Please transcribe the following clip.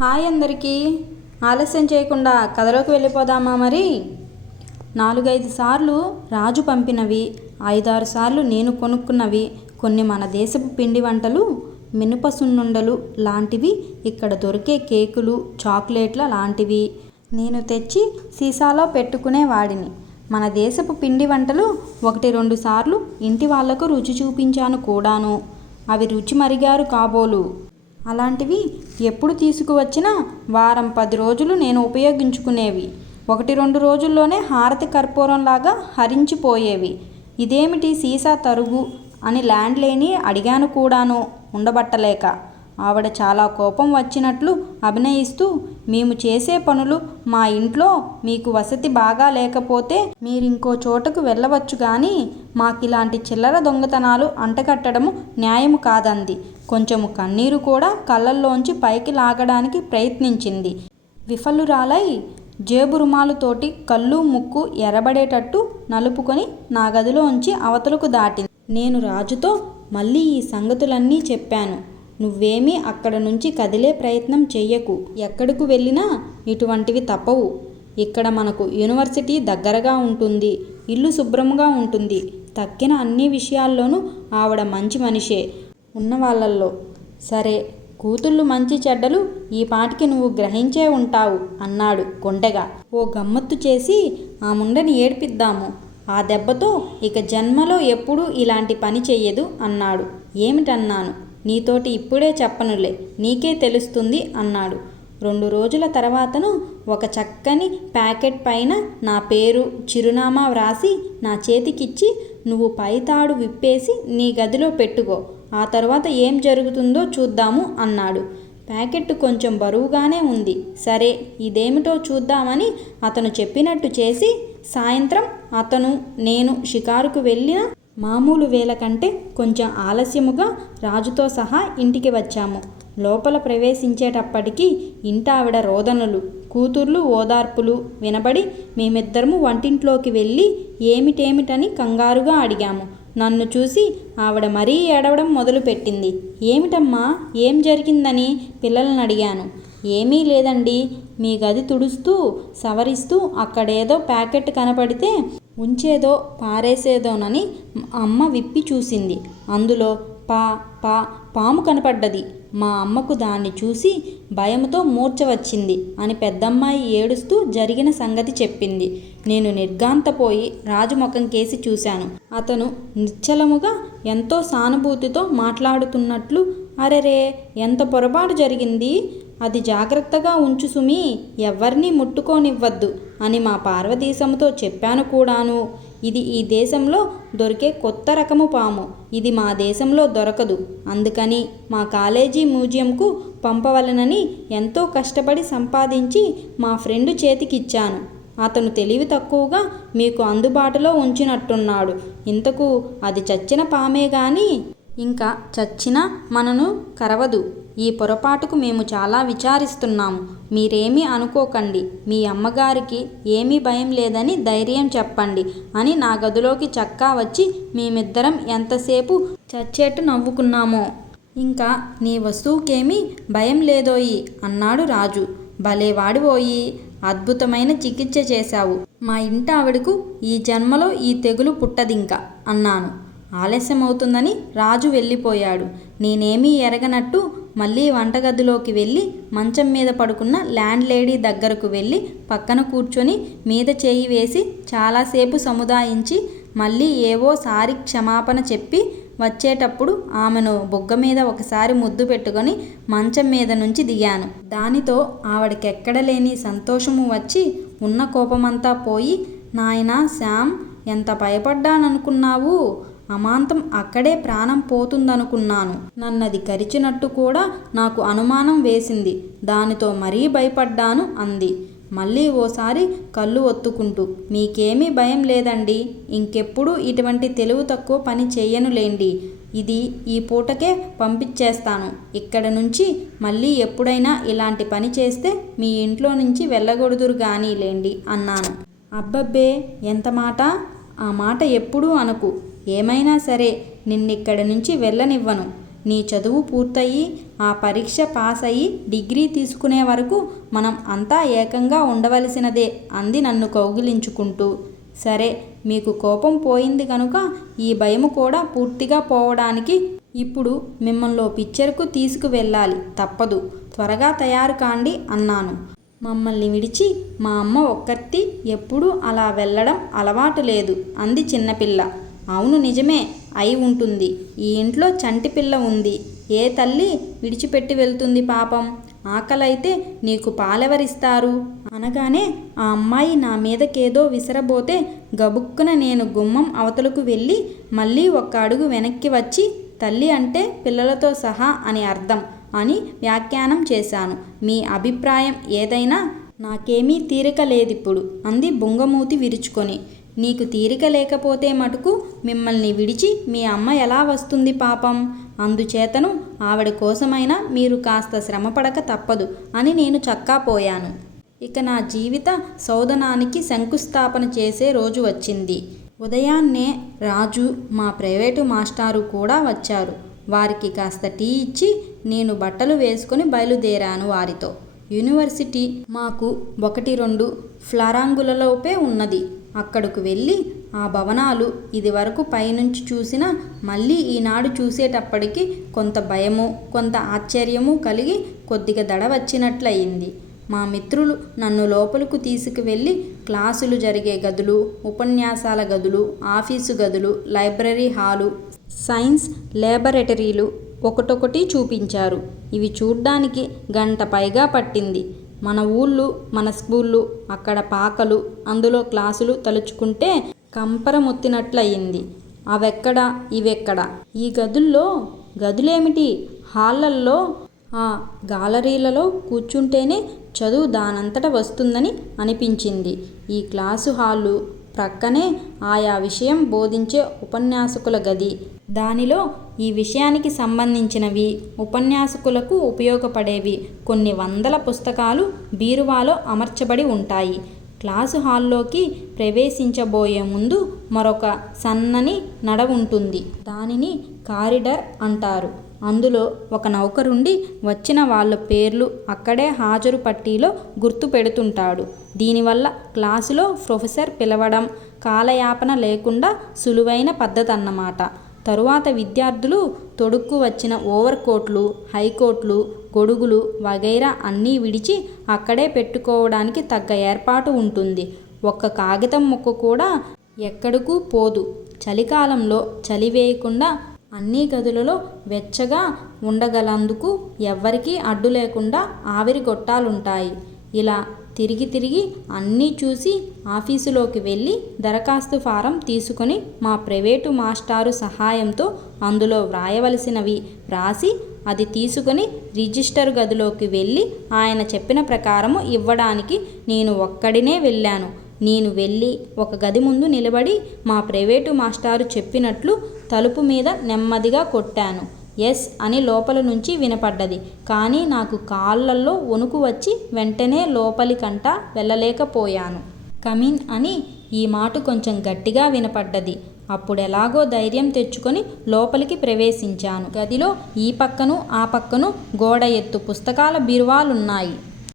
Hi అందరికీ. ఆలస్యం చేయకుండా కథలోకి వెళ్ళిపోదామా మరి? నాలుగైదు సార్లు రాజు పంపినవి ఐదారు సార్లు నేను కొనుక్కున్నవి కొన్ని మన దేశపు పిండి వంటలు మినప సున్నుండలు లాంటివి ఇక్కడ దొరికే కేకులు చాక్లెట్ల లాంటివి. నేను తెచ్చి సీసాలో పెట్టుకునే వాడిని. మన దేశపు పిండి వంటలు ఒకటి రెండు సార్లు ఇంటి వాళ్ళకు రుచి చూపించాను కూడాను. అవి రుచి మరిగారు కాబోలు. అలాంటివి ఎప్పుడు తీసుకువచ్చినా వారం పది రోజులు నేను ఉపయోగించుకునేవి. ఒకటి రెండు రోజుల్లోనే హారతి కర్పూరంలాగా హరించిపోయేవి. ఇదేమిటి సీసా తరుగు అని ల్యాండ్ లేని అడిగాను కూడాను ఉండబట్టలేక. ఆవిడ చాలా కోపం వచ్చినట్లు అభినయిస్తూ మేము చేసే పనులు మా ఇంట్లో మీకు వసతి బాగా లేకపోతే మీరింకో చోటకు వెళ్ళవచ్చు కానీ మాకిలాంటి చిల్లర దొంగతనాలు అంటకట్టడము న్యాయము కాదంది. కొంచెము కన్నీరు కూడా కళ్ళల్లోంచి పైకి లాగడానికి ప్రయత్నించింది. విఫలురాలై జేబు రుమాలుతోటి కళ్ళు ముక్కు ఎరబడేటట్టు నలుపుకొని నా గదిలోంచి అవతలకు దాటింది. నేను రాజుతో మళ్ళీ ఈ సంగతులన్నీ చెప్పాను. నువ్వేమీ అక్కడ నుంచి కదిలే ప్రయత్నం చెయ్యకు. ఎక్కడకు వెళ్ళినా ఇటువంటివి తప్పవు. ఇక్కడ మనకు యూనివర్సిటీ దగ్గరగా ఉంటుంది ఇల్లు శుభ్రంగా ఉంటుంది. తక్కిన అన్ని విషయాల్లోనూ ఆవిడ మంచి మనిషే ఉన్న వాళ్ళల్లో సరే కూతుళ్ళు మంచి చెడ్డలు ఈ పాటికి నువ్వు గ్రహించే ఉంటావు అన్నాడు కొండగా. ఓ గమ్మత్తు చేసి ఆ ముండని ఏడ్పిద్దాము. ఆ దెబ్బతో ఇక జన్మలో ఎప్పుడూ ఇలాంటి పని చెయ్యదు అన్నాడు. ఏమిటన్నాను? నీతోటి ఇప్పుడే చెప్పనులే నీకే తెలుస్తుంది అన్నాడు. రెండు రోజుల తర్వాతను ఒక చక్కని ప్యాకెట్ పైన నా పేరు చిరునామా వ్రాసి నా చేతికిచ్చి నువ్వు పైతాడు విప్పేసి నీ గదిలో పెట్టుకో ఆ తర్వాత ఏం జరుగుతుందో చూద్దాము అన్నాడు. ప్యాకెట్ కొంచెం బరువుగానే ఉంది. సరే ఇదేమిటో చూద్దామని అతను చెప్పినట్టు చేసి సాయంత్రం అతను నేను షికారుకు వెళ్ళిన మామూలు వేళ కంటే కొంచెం ఆలస్యముగా రాజుతో సహా ఇంటికి వచ్చాము. లోపల ప్రవేశించేటప్పటికీ ఇంటావిడ రోదనలు కూతుర్లు ఓదార్పులు వినబడి మేమిద్దరము వంటింట్లోకి వెళ్ళి ఏమిటేమిటని కంగారుగా అడిగాము. నన్ను చూసి ఆవిడ మరీ ఏడవడం మొదలుపెట్టింది. ఏమిటమ్మా ఏం జరిగిందని పిల్లల్ని అడిగాను. ఏమీ లేదండి మీ గది తుడుస్తూ సవరిస్తూ అక్కడేదో ప్యాకెట్ కనపడితే ఉంచేదో పారేసేదోనని అమ్మ విప్పి చూసింది. అందులో పా పా పాము కనపడ్డది. మా అమ్మకు దాన్ని చూసి భయంతో మూర్ఛ వచ్చింది అని పెద్దమ్మాయి ఏడుస్తూ జరిగిన సంగతి చెప్పింది. నేను నిర్గాంతపోయి రాజు ముఖం కేసి చూశాను. అతను నిశ్చలముగా ఎంతో సానుభూతితో మాట్లాడుతున్నట్లు అరెరే ఎంత పొరపాటు జరిగింది? అది జాగ్రత్తగా ఉంచు సుమి ఎవ్వరినీ ముట్టుకోనివ్వద్దు అని మా పార్వతీశముతో చెప్పాను కూడాను. ఇది ఈ దేశంలో దొరికే కొత్త రకము పాము. ఇది మా దేశంలో దొరకదు. అందుకని మా కాలేజీ మ్యూజియంకు పంపవలనని ఎంతో కష్టపడి సంపాదించి మా ఫ్రెండ్ చేతికిచ్చాను. అతను తెలివి తక్కువగా మీకు అందుబాటులో ఉంచినట్టున్నాడు. ఇంతకు అది చచ్చిన పామే కానీ ఇంకా చచ్చినా మనను కరవదు. ఈ పొరపాటుకు మేము చాలా విచారిస్తున్నాము మీరేమీ అనుకోకండి. మీ అమ్మగారికి ఏమీ భయం లేదని ధైర్యం చెప్పండి అని నా గదిలోకి చక్కా వచ్చి మేమిద్దరం ఎంతసేపు చచ్చేట్టు నవ్వుకున్నామో. ఇంకా నీ వస్తువుకేమీ భయం లేదోయి అన్నాడు రాజు. భలేవాడిపోయి అద్భుతమైన చికిత్స చేశావు. మా ఇంటి ఆవిడకు ఈ జన్మలో ఈ తెగులు పుట్టదింకా అన్నాను. ఆలస్యమవుతుందని రాజు వెళ్ళిపోయాడు. నేనేమీ ఎరగనట్టు మళ్ళీ వంటగదిలోకి వెళ్ళి మంచం మీద పడుకున్న ల్యాండ్ లేడీ దగ్గరకు వెళ్ళి పక్కన కూర్చొని మీద చేయి వేసి చాలాసేపు సముదాయించి మళ్ళీ ఏవో సారి క్షమాపణ చెప్పి వచ్చేటప్పుడు ఆమెను బొగ్గ మీద ఒకసారి ముద్దు పెట్టుకొని మంచం మీద నుంచి దిగాను. దానితో ఆవిడకెక్కడలేని సంతోషము వచ్చి ఉన్న కోపమంతా పోయి నాయనా శ్యామ్ ఎంత భయపడ్డాననుకున్నావు? అమాంతం అక్కడే ప్రాణం పోతుందనుకున్నాను. నన్నది కరిచినట్టు కూడా నాకు అనుమానం వేసింది. దానితో మరీ భయపడ్డాను అంది. మళ్ళీ ఓసారి కళ్ళు ఒత్తుకుంటూ మీకేమీ భయం లేదండి. ఇంకెప్పుడు ఇటువంటి తెలివి తక్కువ పని చెయ్యనులేండి. ఇది ఈ పూటకే పంపించేస్తాను ఇక్కడ నుంచి మళ్ళీ ఎప్పుడైనా ఇలాంటి పని చేస్తే మీ ఇంట్లో నుంచి వెళ్ళగొడుదురు కానీ లేండి అన్నాను. అబ్బబ్బే! ఎంత మాట? ఆ మాట ఎప్పుడూ అనకు. ఏమైనా సరే నిన్నిక్కడి నుంచి వెళ్ళనివ్వను. నీ చదువు పూర్తయి ఆ పరీక్ష పాస్ అయ్యి డిగ్రీ తీసుకునే వరకు మనం అంతా ఏకంగా ఉండవలసినదే అంది నన్ను కౌగిలించుకుంటూ. సరే మీకు కోపం పోయింది కనుక ఈ భయం కూడా పూర్తిగా పోవడానికి ఇప్పుడు మిమ్మల్ని పిక్చర్కు తీసుకువెళ్ళాలి. తప్పదు. త్వరగా తయారు కాండి అన్నాను. మమ్మల్ని విడిచి మా అమ్మ ఒక్కర్తి ఎప్పుడూ అలా వెళ్ళడం అలవాటు లేదు అంది చిన్నపిల్ల. అవును నిజమే. అయి ఉంటుంది. ఈ ఇంట్లో చంటి పిల్ల ఉంది. ఏ తల్లి విడిచిపెట్టి వెళ్తుంది పాపం? ఆకలైతే నీకు పాలెవరిస్తారు? అనగానే ఆ అమ్మాయి నా మీదకేదో విసరబోతే గబుక్కున నేను గుమ్మం అవతలకు వెళ్ళి మళ్ళీ ఒక్క అడుగు వెనక్కి వచ్చి తల్లి అంటే పిల్లలతో సహా అని అర్థం అని వ్యాఖ్యానం చేశాను. మీ అభిప్రాయం ఏదైనా నాకేమీ తీరిక లేదిప్పుడు అంది బుంగమూతి విరుచుకొని. నీకు తీరిక లేకపోతే మటుకు మిమ్మల్ని విడిచి మీ అమ్మ ఎలా వస్తుంది పాపం? అందుచేతను ఆవిడ కోసమైనా మీరు కాస్త శ్రమపడక తప్పదు అని నేను చక్కాపోయాను ఇక నా జీవిత సౌధనానికి శంకుస్థాపన చేసే రోజు వచ్చింది. ఉదయాన్నే రాజు మా ప్రైవేటు మాస్టారు కూడా వచ్చారు. వారికి కాస్త టీ ఇచ్చి నేను బట్టలు వేసుకుని బయలుదేరాను వారితో. యూనివర్సిటీ మాకు ఒకటి రెండు ఫ్లరాంగులలోపే ఉన్నది. అక్కడకు వెళ్ళి ఆ భవనాలు ఇదివరకు పైనుంచి చూసినా మళ్ళీ ఈనాడు చూసేటప్పటికి కొంత భయము కొంత ఆశ్చర్యము కలిగి కొద్దిగా దడ వచ్చినట్లయింది మా మిత్రులు నన్ను లోపలకు తీసుకువెళ్ళి క్లాసులు జరిగే గదులు ఉపన్యాసాల గదులు ఆఫీసు గదులు లైబ్రరీ హాలు సైన్స్ లేబరేటరీలు ఒకటొకటి చూపించారు. ఇవి చూడ్డానికి గంట పైగా పట్టింది. మన ఊళ్ళు మన స్కూళ్ళు అక్కడ పాకలు అందులో క్లాసులు తలుచుకుంటే కంపరమొత్తినట్లయింది. అవెక్కడ ఇవెక్కడ ఈ గదుల్లో గదులేమిటి? హాళ్ళల్లో ఆ గాలరీలలో కూర్చుంటేనే చదువు దానంతట వస్తుందని అనిపించింది. ఈ క్లాసు హాలు ప్రక్కనే ఆయా విషయం బోధించే ఉపన్యాసకుల గది. దానిలో ఈ విషయానికి సంబంధించినవి ఉపన్యాసకులకు ఉపయోగపడేవి కొన్ని వందల పుస్తకాలు బీరువాలో అమర్చబడి ఉంటాయి. క్లాసు హాల్లోకి ప్రవేశించబోయే ముందు మరొక సన్నని నడ ఉంటుంది దానిని కారిడర్ అంటారు. అందులో ఒక నౌకరుండి వచ్చిన వాళ్ళ పేర్లు అక్కడే హాజరు పట్టీలో గుర్తు పెడుతుంటాడు. దీనివల్ల క్లాసులో ప్రొఫెసర్ పిలవడం కాలయాపన లేకుండా సులువైన పద్ధతి అన్నమాట తరువాత విద్యార్థులు తొడుక్కు వచ్చిన ఓవర్ కోట్లు హైకోట్లు గొడుగులు వగైరా అన్నీ విడిచి అక్కడే పెట్టుకోవడానికి తగ్గ ఏర్పాటు ఉంటుంది. ఒక్క కాగితం ముక్క కూడా ఎక్కడకు పోదు. చలికాలంలో చలి వేయకుండా అన్ని గదులలో వెచ్చగా ఉండగలందుకు ఎవ్వరికీ అడ్డు లేకుండా ఆవిరి గొట్టాలుంటాయి. ఇలా తిరిగి తిరిగి అన్నీ చూసి ఆఫీసులోకి వెళ్ళి దరఖాస్తు ఫారం తీసుకొని మా ప్రైవేటు మాస్టారు సహాయంతో అందులో వ్రాయవలసినవి వ్రాసి అది తీసుకొని రిజిస్టర్ గదిలోకి వెళ్ళి ఆయన చెప్పిన ప్రకారము ఇవ్వడానికి నేను ఒక్కడినే వెళ్ళాను. నేను వెళ్ళి ఒక గది ముందు నిలబడి మా ప్రైవేటు మాస్టారు చెప్పినట్లు తలుపు మీద నెమ్మదిగా కొట్టాను. ఎస్ అని లోపల నుంచి వినపడ్డది. కానీ నాకు కాళ్ళల్లో వణుకు వచ్చి వెంటనే లోపలికంట వెళ్ళలేకపోయాను. కమిన్ అని ఈ మాట కొంచెం గట్టిగా వినపడ్డది. అప్పుడెలాగో ధైర్యం తెచ్చుకొని లోపలికి ప్రవేశించాను. గదిలో ఈ పక్కను ఆ పక్కను గోడ ఎత్తు పుస్తకాల బీరువాలున్నాయి.